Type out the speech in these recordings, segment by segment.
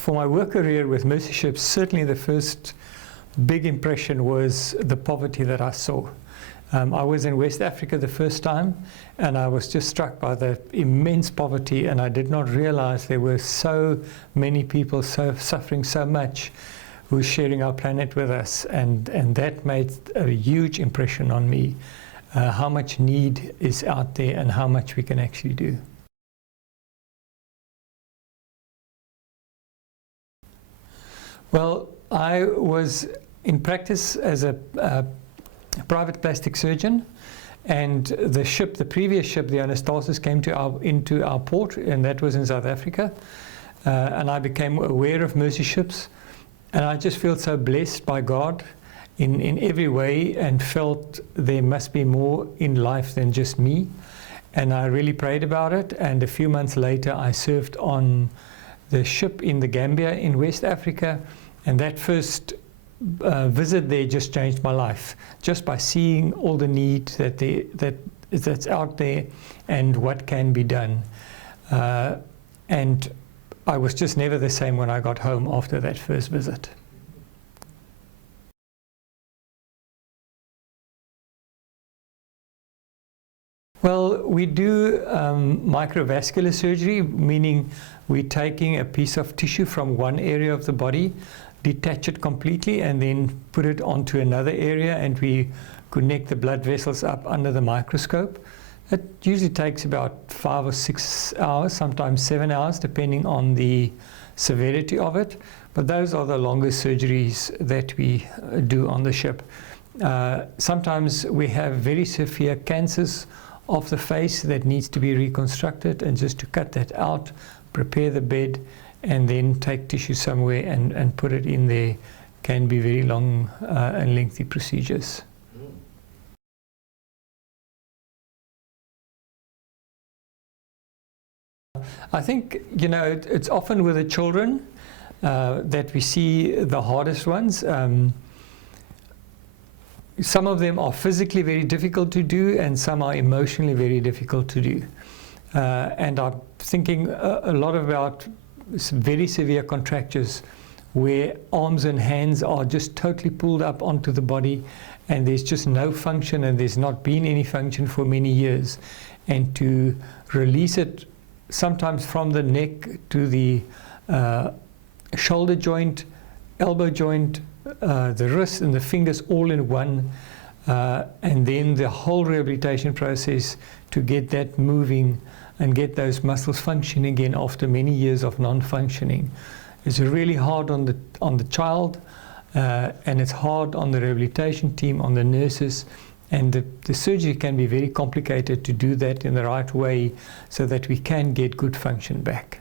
For my work career with Mercy Ships, certainly the first big impression was the poverty that I saw. I was in West Africa the first time, and I was just struck by the immense poverty, and I did not realize there were so many people suffering so much who were sharing our planet with us, and that made a huge impression on me, how much need is out there and how much we can actually do. Well, I was in practice as a private plastic surgeon, and the previous ship, the Anastasis, came into our port, and that was in South Africa, and I became aware of Mercy Ships, and I just felt so blessed by God in every way, and felt there must be more in life than just me, and I really prayed about it. And a few months later I served on the ship in the Gambia in West Africa, and that first visit there just changed my life, just by seeing all the need that's out there and what can be done. And I was just never the same when I got home after that first visit. Well, we do microvascular surgery, meaning we're taking a piece of tissue from one area of the body, detach it completely, and then put it onto another area, and we connect the blood vessels up under the microscope. It usually takes about 5 or 6 hours, sometimes 7 hours, depending on the severity of it. But those are the longest surgeries that we do on the ship. Sometimes we have very severe cancers of the face that needs to be reconstructed, and just to cut that out, prepare the bed, and then take tissue somewhere and put it in there can be very long and lengthy procedures. I think, it's often with the children that we see the hardest ones. Some of them are physically very difficult to do, and some are emotionally very difficult to do. And I'm thinking a lot about very severe contractures where arms and hands are just totally pulled up onto the body, and there's just no function, and there's not been any function for many years. And to release it sometimes from the neck to the shoulder joint, elbow joint, the wrist and the fingers all in one, and then the whole rehabilitation process to get that moving and get those muscles functioning again after many years of non-functioning. It's really hard on the child, and it's hard on the rehabilitation team, on the nurses, and the surgery can be very complicated to do that in the right way so that we can get good function back.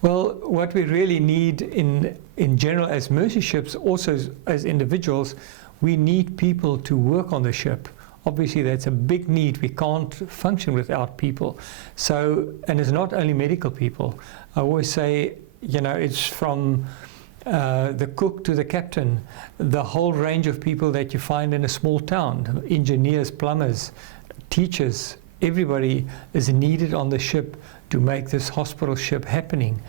Well, what we really need in general as Mercy Ships, also as individuals, we need people to work on the ship. Obviously that's a big need. We can't function without people. So, and it's not only medical people. I always say, it's from the cook to the captain, the whole range of people that you find in a small town, engineers, plumbers, teachers, everybody is needed on the ship to make this hospital ship happening.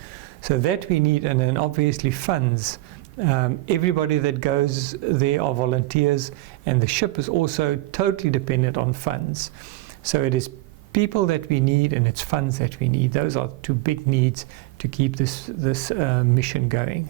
So that we need, and then obviously funds. Everybody that goes there are volunteers, and the ship is also totally dependent on funds. So it is people that we need, and it's funds that we need. Those are two big needs to keep this mission going.